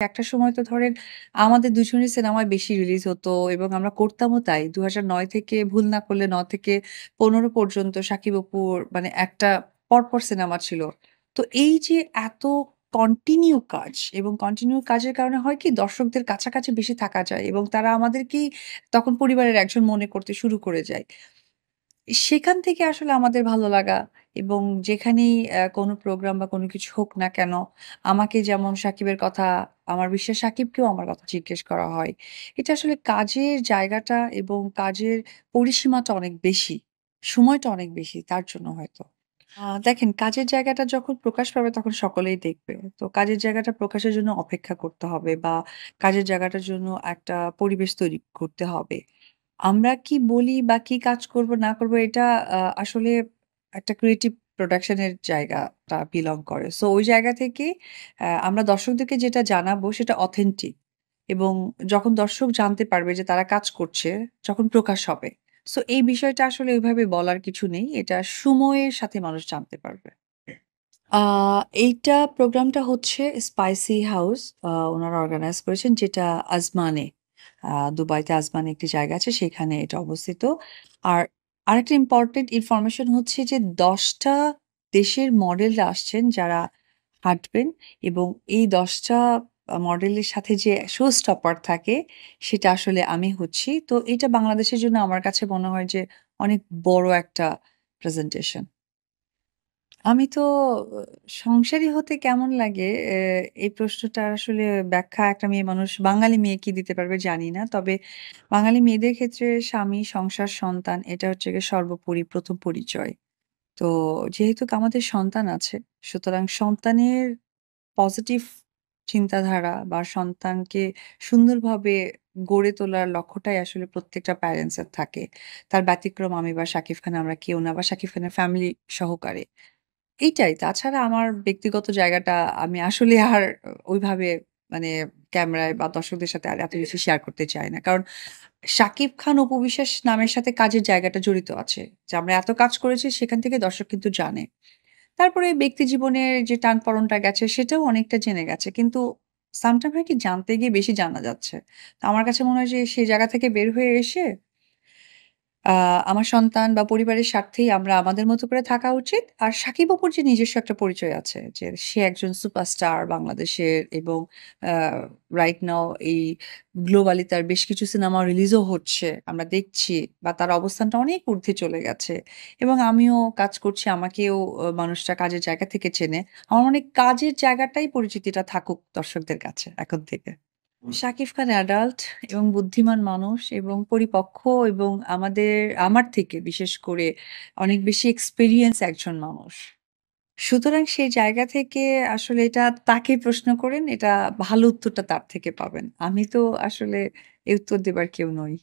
একটা সময় তো ধরেন আমাদের দুজনের সিনেমাই বেশি রিলিজ হতো এবং আমরা করতামও তাই। ২০০৯ থেকে ভুল না করলে ৯ থেকে ১৫ পর্যন্ত শাকিব অপুর মানে একটা পরপর সিনেমা ছিল। তো এই যে এত কন্টিনিউ কাজ এবং কন্টিনিউ কাজের কারণে হয় কি দর্শকদের কাছাকাছি বেশি থাকা যায় এবং তারা আমাদেরকেই তখন পরিবারের একজন মনে করতে শুরু করে যায়। সেখান থেকে আসলে আমাদের ভালো লাগা এবং যেখানেই কোনো প্রোগ্রাম বা কোনো কিছু হোক না কেন, আমাকে যেমন সাকিবের কথা, আমার বিশ্বাস সাকিবকেও আমার কথা জিজ্ঞেস করা হয়। এটা আসলে কাজের জায়গাটা এবং কাজের পরিসীমাটা অনেক বেশি। সময়টা অনেক বেশি তার জন্য হয়তো। দেখেন কাজের জায়গাটা যখন প্রকাশ পাবে তখন সকলেই দেখবে। তো কাজের জায়গাটা প্রকাশের জন্য অপেক্ষা করতে হবে বা কাজের জায়গাটার জন্য একটা পরিবেশ তৈরি করতে হবে। আমরা কি বলি বা কি কাজ করব না করব এটা আসলে একটা ক্রিয়েটিভ প্রোডাকশন এর জায়গাটা বিলং করে। সো ওই জায়গা থেকে আমরা দর্শকদেরকে যেটা জানাবো সেটা অথেন্টিক এবং যখন দর্শক জানতে পারবে যে তারা কাজ করছে, যখন প্রকাশ হবে। সো এই বিষয়টা আসলে ওইভাবে বলার কিছু নেই। এটা সময়ের সাথে মানুষ জানতে পারবে। আ এইটা প্রোগ্রামটা হচ্ছে স্পাইসি হাউস উনারা অর্গানাইজ করেছেন যেটা আজমানে। দুবাইতে আজমানে একটি জায়গা আছে সেখানে এটা অবস্থিত। আর আরেকটা ইম্পোর্টেন্ট ইনফরমেশন হচ্ছে যে ১০ টা দেশের মডেলরা আসছেন যারা হাঁটবেন এবং এই ১০ টা মডেলের সাথে যে শো স্টপার থাকে সেটা আসলে আমি হচ্ছি। তো এটা বাংলাদেশের জন্য আমার কাছে মনে হয় যে অনেক বড় একটা প্রেজেন্টেশন। আমি তো অ সংসারী হতে কেমন লাগে এই প্রশ্নটার আসলে ব্যাখ্যা একটা মেয়ে মানুষ বাঙালি মেয়ে কি দিতে পারবে জানি না। তবে বাঙালি মেয়েদের ক্ষেত্রে স্বামী, সংসার, সন্তান এটা হচ্ছে গিয়ে সর্বোপরি ১ম পরিচয়। তো যেহেতু আমাদের সন্তান আছে, সুতরাং সন্তানের পজিটিভ চিন্তাধারা বা সন্তানকে সুন্দরভাবে গড়ে তোলার লক্ষ্যটাই আসলে প্রত্যেকটা প্যারেন্টস এর থাকে। তার ব্যতিক্রম আমি বা শাকিব খান আমরা কেউ না বা শাকিব খানের ফ্যামিলি সহকারে। এইটাই। তাছাড়া আমার ব্যক্তিগত জায়গাটা আমি আসলে আর ওইভাবে মানে ক্যামেরায় বা দর্শকদের সাথে আর এত বেশি শেয়ার করতে চাই না। কারণ শাকিব খান, অপু বিশ্বাস নামের সাথে কাজের জায়গাটা জড়িত আছে। যে আমরা এত কাজ করেছি সেখান থেকে দর্শক কিন্তু জানে। তারপরে ব্যক্তি জীবনের যে টানপোড়েনটা গেছে সেটাও অনেকটা জেনে গেছে। কিন্তু সামটাইম হয় কি জানতে গিয়ে বেশি জানা যাচ্ছে। তো আমার কাছে মনে হয় যে সেই জায়গা থেকে বের হয়ে এসে আ আমার সন্তান বা পরিবারের স্বার্থেই আমরা আমাদের মতো করে থাকা উচিত। আর শাকিব অপুর যে নিজস্ব একটা পরিচয় আছে যে সে একজন সুপারস্টার বাংলাদেশের এবং আ রাইট নাও এই গ্লোবালি তার বেশ কিছু সিনেমা রিলিজও হচ্ছে। আমরা দেখছি বা তার অবস্থানটা অনেক ঊর্ধ্বে চলে গেছে। এবং আমিও কাজ করছি, আমাকেও মানুষটা কাজের জায়গা থেকে চেনে। আমার মনে হয় কাজের জায়গাটাই পরিচিতিটা থাকুক দর্শকদের কাছে এখন থেকে। শাকিব খান অ্যাডাল্ট এবং বুদ্ধিমান মানুষ এবং পরিপক্ক এবং আমার থেকে বিশেষ করে অনেক বেশি এক্সপেরিয়েন্স একজন মানুষ। সুতরাং সেই জায়গা থেকে আসলে এটা তাকে প্রশ্ন করেন, এটা ভালো উত্তরটা তার থেকে পাবেন। আমি তো আসলে এই উত্তর দেবার কেউ নই।